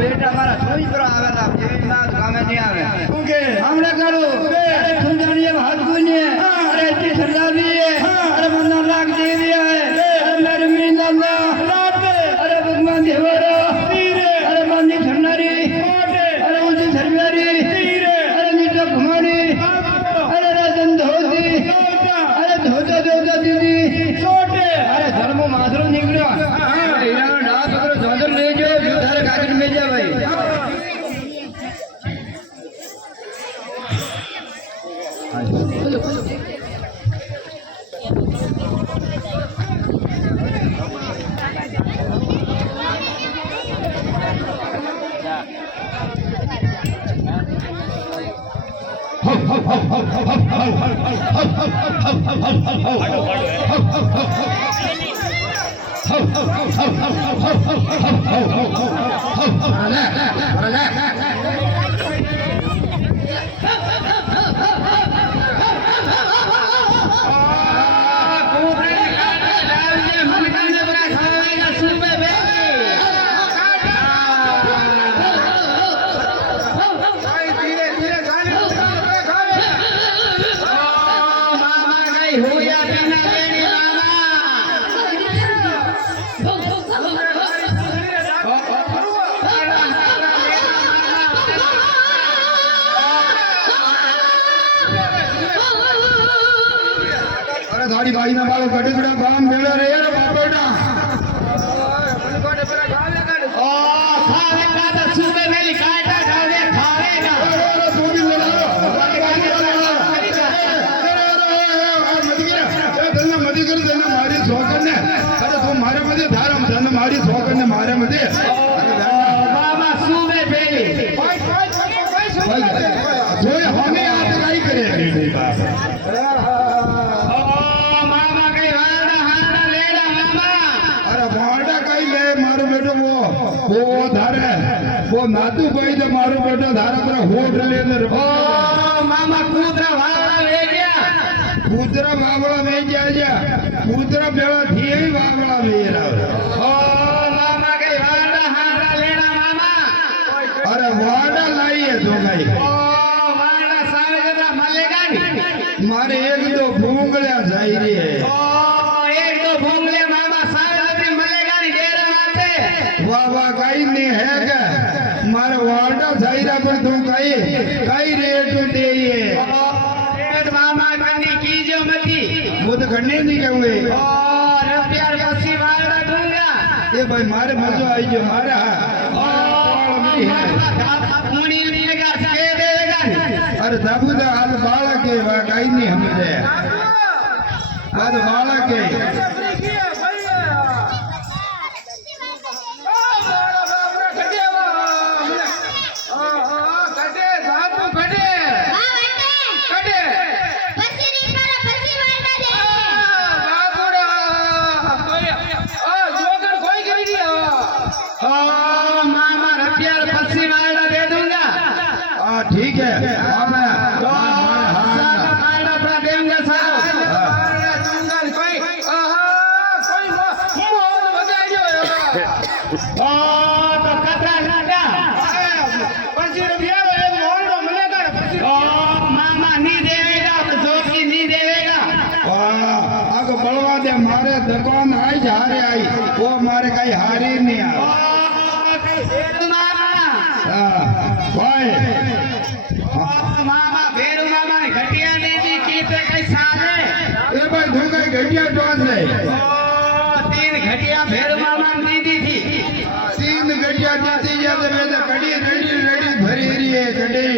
બેટા મારા સોઈ પર આવેલા જેવી વાત કામે નહીં આવે ઓકે હમણે કરું સુંદરીએ હાથ ગુને અરે તી સરદારી અરે મન્ના લાગ દેવી અરે મેરે મીના અરે ભગવાન દેવરો અરે મંદી છન્નારી અરે ઉજી સરવારી અરે નીચો ઘુમાડી અરે રાજન ધોતી અરે ધોતા ધોતા દીદી અરે ધર્મો માધરો નીકળ્યો હીરાનો ડાળ પકડો જોદર લેજો જોદર કાગળ મેજા ભાઈ भाई ना बाल कटे बड़ा काम बेड़ा रे यार बापेटा ओ खावे का तो सुबह में लिखाएगा खावे खावेगा तू भी बोला मदी कर देना मारी सोकन ने अरे तू मारे मदे धारम धन मारी सोकन ने मारे मदे बाबा सुबह बेली जोए हमें आज काई करे बाप वो धारे वो नातू भाई तो मारो बेटा धारा पर होठ ले अंदर ओ मामा कूतरा वाला ले गया कूतरा बावड़ा में जा कूतरा बेड़ा थी ही बावड़ा मेरा ओ मामा के वाड़ा हारा लेना मामा अरे वाड़ा लाई है तो भाई ओ वाड़ा सारे जरा मलेगा नहीं मारे एक दो भूंगलिया जाई रही है ओ एक दो भूंगलिया मामा सारे जरा मलेगा नहीं डेरा माते वाह कई नहीं है क्या मारे वार्डा जायरा पर तुम कई रेट दे रेट मामा करनी कीजिए मती वो तो करने नहीं कहूँगे और प्यार पसी वार्डा दूंगा ये भाई मारे मजो आई जो मारा मुनी लेगा के देगा अरे तब तो आज बाला के कई नहीं हमने आज बाला के ठीक है मामा नहीं देगा जोकी नहीं देगा अब बड़वा दे मारे दुकान आई जा रहे आई वो मारे कहीं हारी नहीं आ मामा भेरू मामा ने घटिया दे दी की पे कई साले ए भाई धोगा घटिया टोन है तीन घटिया भेरू मामा ने दी थी तीन घटिया देती या तो मैं तो कड़ी रेडी भरी रही है कड़ी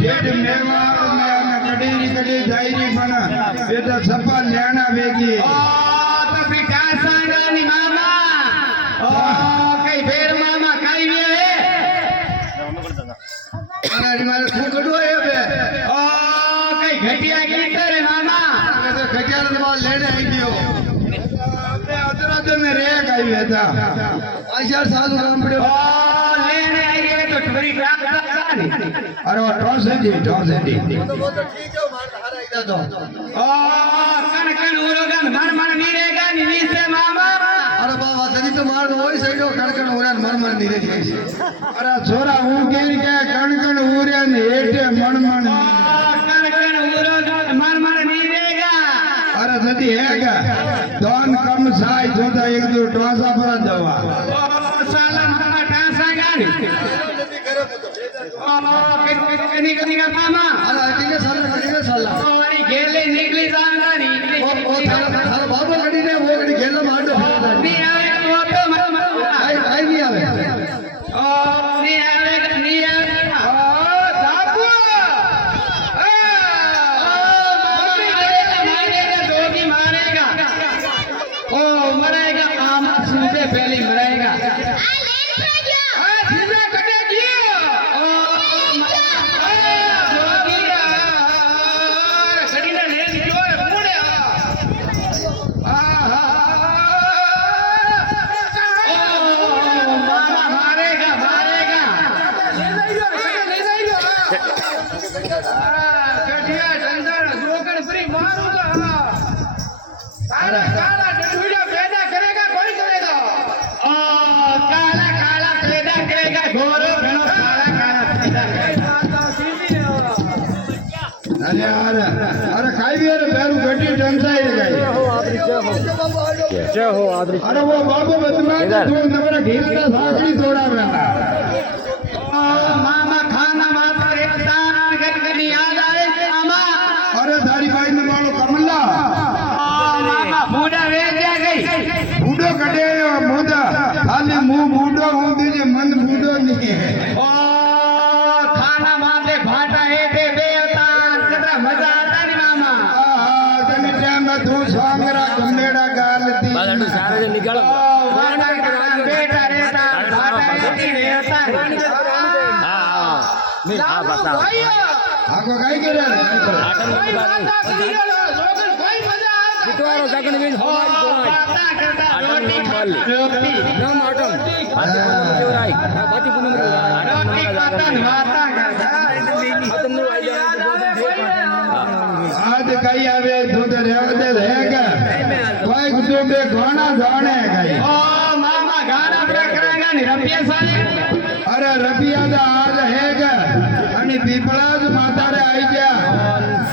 पेट मेवार में कड़ी जायरी बना ये तो सपा लेना बेगी तो फिर क्या सांगा नी मामा कई भेरू मामा कई भी है अरे मारे फुकड़ो है बे ओ कई घटिया गीत रे मामा तो घटिया तो बाल लेने आई दियो मैं उतरा तो मैं रे गई था 5 साल काम पड़े ओ लेने आई गए तो बड़ी रात अरे वो टॉस है जी तो ठीक है मार हारा इधर तो ओ कन उड़ोगन मन नहीं रहेगा नी से मामा અરે બાબા તરી તો માર હોય સઈડો કણકણ ઉરાન મરમર ની રે છે અરે છોરા હું કેરી કે કણકણ ઉર્યા ને હેઠે મણમણ કણ ઉરો મરમર ની રેગા અરે નથી હેગા दोन कम साई जोदा एक दो टोसा पर दवा साला मामा टासा गाड़ी कनी कनी का मामा અરે અટીને સાલા ઓરી ગેલે નીકળી જાંગા નીકળી ઓ થારા બાબો કડીને ઓ કડી ઘેલા માડો ની આવે તો મામા આઈ ની આવે ઓ ની આવે ઓ સાપુ जोगी मारेगा ओ मरेगा आमा सूबे पहले मरेगा जिंदा कटेगी ओ जोगी कड़ीने ले लियो पूरे मामा मारेगा मारेगा कटिया डंगर जोगण फ्री मारूंगा काला काला डंडुड़ा पैदा करेगा कोई करेगा ओ काला काला पैदा करेगा गोरो घणो काला काला पैदा करेगा अरे अरे अरे खाई भी अरे पैर गड्डी टंसाई गई जय हो आदरी अरे वो बाबू बदमाश तू नवरा घेरता साकड़ी तोड़ा बेटा ओ मामा खाना मात रेता गगनी याद आए मामा अरे थारी भाई ने मालो कमला मामा बूढ़ा वे क्या गई बूढ़ो कटे मोदा खाली मुंह बूढ़ो हूं तुझे मन बूढ़ो नहीं है ओ खाना माते भाटा है दे बेता कितना मजा आता नी मामा तने टाइम में तू सांगरा गमेड़ा गालती बालू सारे निकालो ओ वाना बेटा रेता भाटा है दी रेता हां नहीं हां बता आको काई करे आटम की बात कितवारो जगन में हो रोटी रोटी नाम आटम आटम केवराई बाती पुनम रोटी खातन वाता करता आटम नो आई आज कई आवे दूध रेवदे रहेगा कोई कुछ बे घोड़ा जाने गई ओ मामा गाना बड़ा करेगा नी रबिया साले अरे रबिया दा आज हैगा अनि पीपळाज माता रे आई गया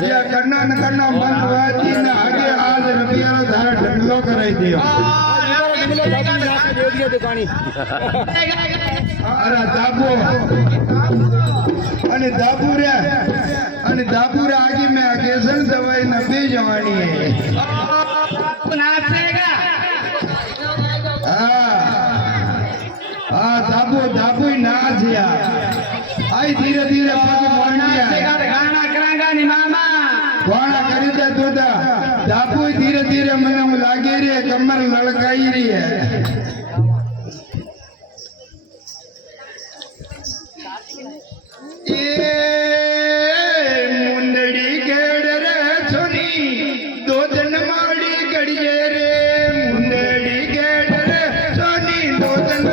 ये कन्ना न कन्ना बंद वाती न आगे आज रबिया रो धारा ढंगलो कराई दियो दुकानी अरे दाबू अनि दाबू रे आगे में अकेसन दवाई न भी जवानी है नाचेगा दाबू ही नाच यार आई धीरे धीरे पग मोंडिया गाना करेगा नी मामा वाणा करी दे तो दाबू ही धीरे धीरे मन लागे रे कमर लड़काई रही है मुंडड़ी गेड़ रे सुनी दो दिन माड़ी गड़िए रे मुंडड़ी गेड़ रे सुनी दो दिन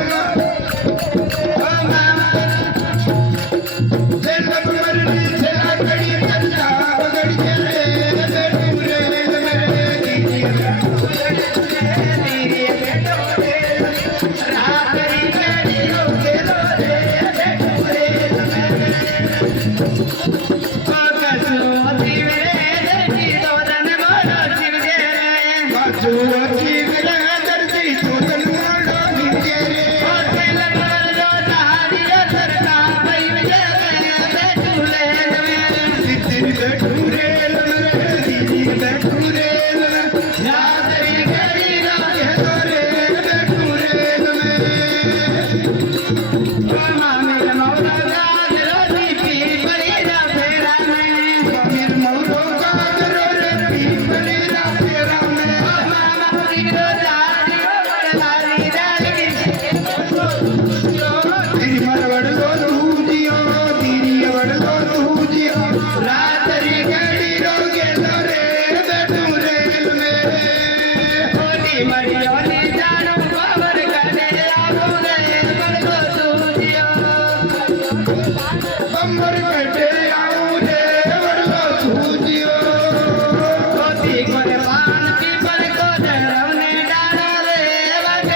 पान की पर को धरम ने डाला रे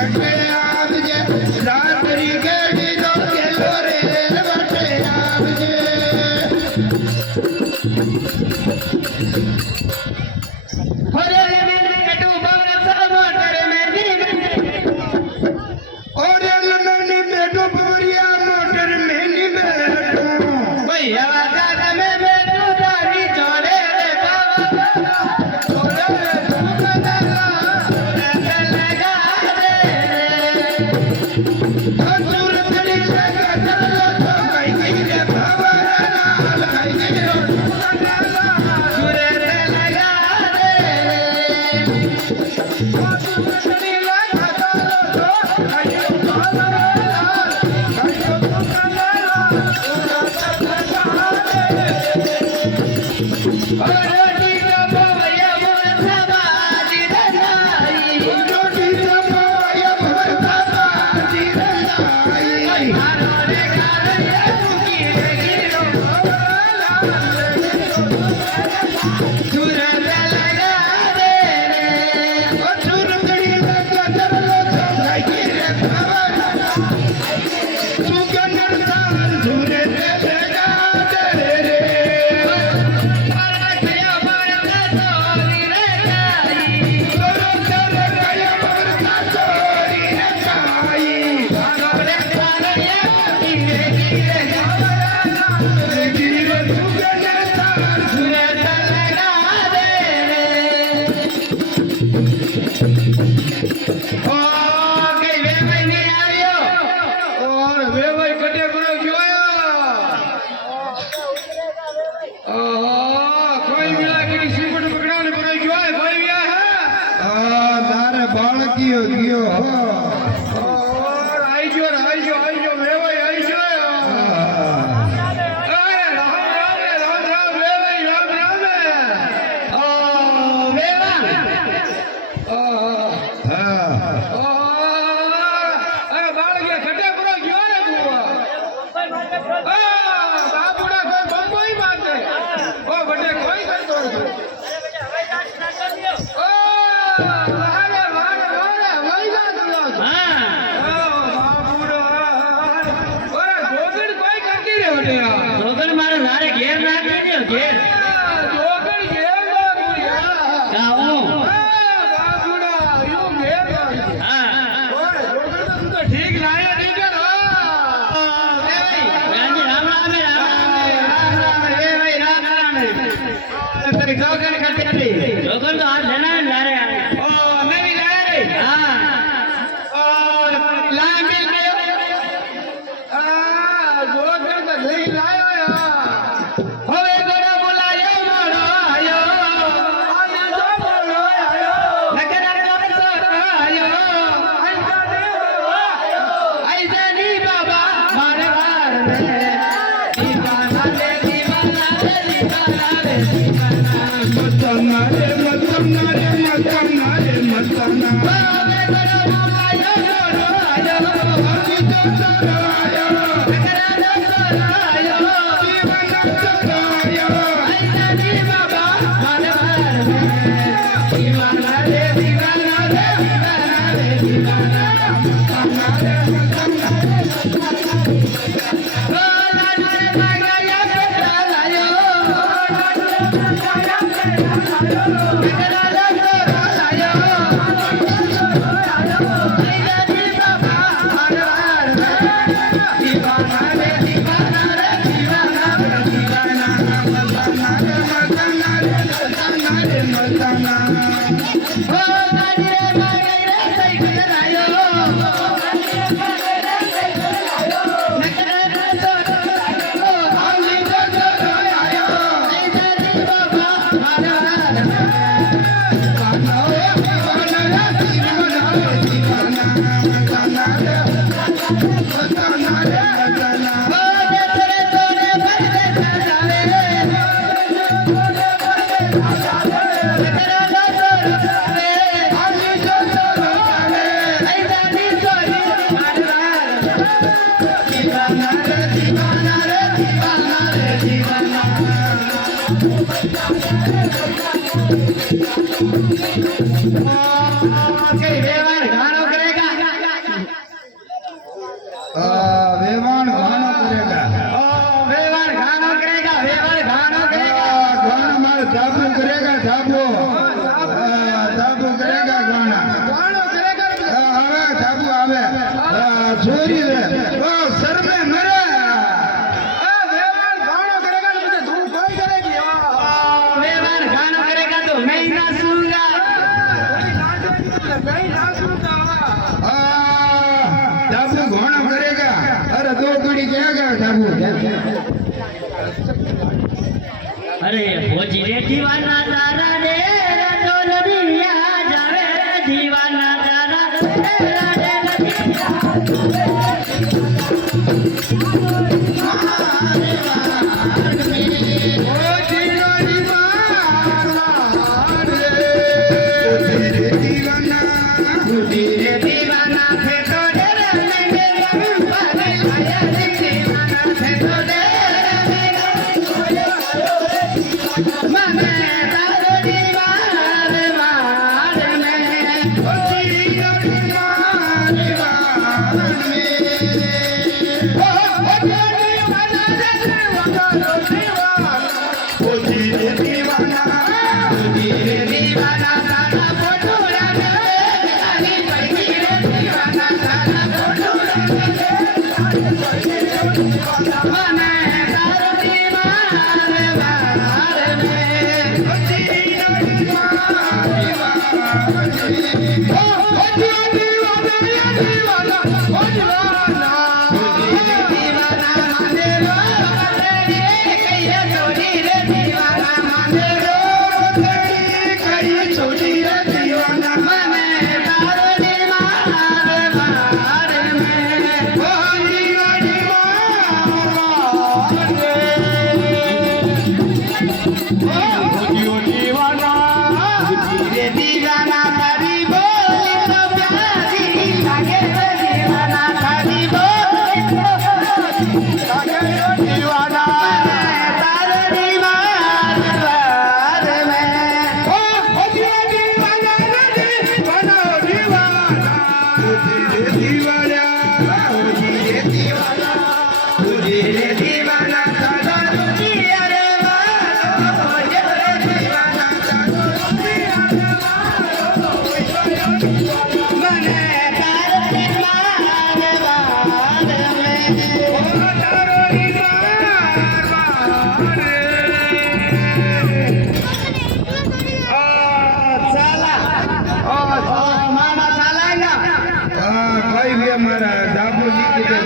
વટે આવજે રાત્રિ કેડી તો કેલો રે વટે આવજે ઓરે લમની બેઠો ભવરિયા મોટર મેની બેઠો ભાઈ આવા દાદા મે બેઠું તારી જોડે રે બાબા જોડે રે અસુર કડી લગા ચલો તો કઈ કઈ રે ભવરા કઈ કઈ રો સુરે રે લગા રે સુરતડી લગા ચાલો તો કઈ બાબા કઈ તો કનાલા અરે દીના ભવયા મોસવાજી રનાઈ જોડી જમાયા ભરતા બાજી રંગાઈ મારો રે કારયા મુકી રે ગીરો સુરત લગા રે અસુર કડી લગા ચલો તો કઈ કઈ રે ભવરા સુગંધ સાલ સુરે રે ભેગા કરે રે પરખયા પરતા સોરી રે કાઈ કયા ભરતા ચોરી રે કાઈ મારો રે કારયા મુકી રે ગીરે ગીર સુગંધ સાલ સુરત લગા રે ઓ કઈ વેવાઈ નહીં આવ્યો ઓર વેવાઈ કટે કરો જોયો ઓહો કોઈ મિલા કરી સિમટ પકડાને કરો જોય ભાઈ વ્યા હે તારે બાળકીઓ ગયો હો ઓર આઈ ગયો વેવાઈ આઈ ગયો અરે રામ વેવાઈ રામ ઓ વેવા અરે બાળકીયા કટે કરો ગયો ને તું બાપુડા કોઈ બંબોઈ માતે ઓ બટે કોઈ કરતો નથી ઓ વારે વઈ જા તું બાપુડા ઓરે જોગડ કોઈ કરતી રે બટે રોગન મારે લારે ઘેર નાખી દે ઘેર જોગડ ઘેર લાગુ આવું બાપુડા યુ ઘેર લાગુ હા ઓરે જોગડ તો તું તો ઠીક લાયા નહીં કર રાજી રામ રામ વેવાઈ રામ તરી જોગડ કરતી હતી રોગન તો હાથ લેના લારે ઓ નવી લાયા રે હા और लामिल में जोकर तो नहीं लाया होवे गोरा बुलायो मोरो आयो आने जो मोरो आयो नगरा तो आयो ऐसा नहीं बाबा मारे बार में दीवाना रे दीवाना रे दीवाना रे दीवाना મતના રે મતના રે મતના રે મતના होवे गोरा बुलायो मोरो आयो હકી તો સરાયો नगरा तो आयो જીવન સરાયો ऐसा नहीं बाबा मारे बार में दीवाना रे दीवाना रे दीवाना रे दीवाना ओ लाडू रे मांगया बेटा लायो नगरा तो लायो ऐसा नहीं बाबा मारे बार में दीवाना रे दीवाना रे दीवाना रे दीवाना ओ लाडू रे मांगया साइकिल लायो કઈ વ્યવહાર ઘાણો કરેગા ચોરી રે ઓ શરમે મરે વેવાણ ગાણો કરેગા તો મુझे धूम कोई करेगी વેવાણ ગાનો કરેગા તો मैं ही नाचूंगा मैं नाचूंगा ડાબુ ઘોણો કરેગા અરે દો ઘડી કેગા ડાબુ અરે ભોજી રે દીવાના તારા રે તો નદીયા જાવે રે દીવાના તારા રે દીવાના ફેટો રે મને આયા દીવાના ફેટો રે મને તારો દીવાને માર મે દીવાના તારા ફોટો રે આલી પડી રે દીવાના તારા ફોટો રે મને તારો દીવાને માર મે દીવાના તારી બોલી તો પ્યારી લાગે દીવાના તારી બોલી દીવાના તારો દીવાન વાર મે દીવાના તારા દુનિયા રે મને તારો દીવાન વાર મામા ચાલાંગા કઈ ભી અમારા ડાબુ જીતી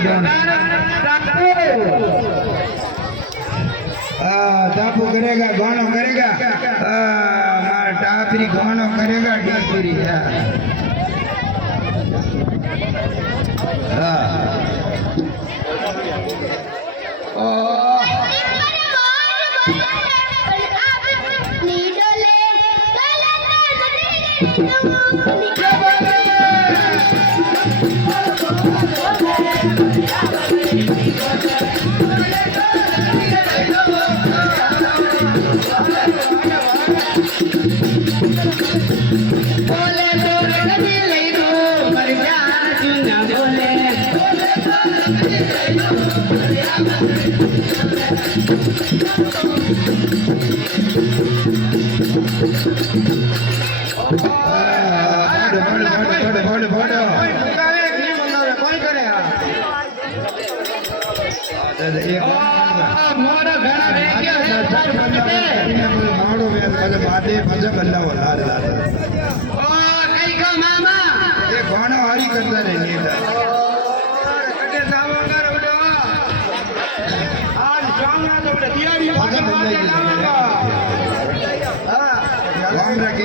ડાબુ કરેગા ઘોણો કરેગા મારા ટાપરી ઘોણો કરેગા ડીપરી બોલે તો નદી લઈ દો મર જાન ચુના બોલે મોરો ઘણા રે માડો માથે પંજા બદલાવો લાલ લાલ ઓ કઈ કો મામા એ ઘોણો હારી કરતા રે નીલા आज जाऊंगा तो दिया भी પંજા બદલાઈ ગઈ. ગામ રાખી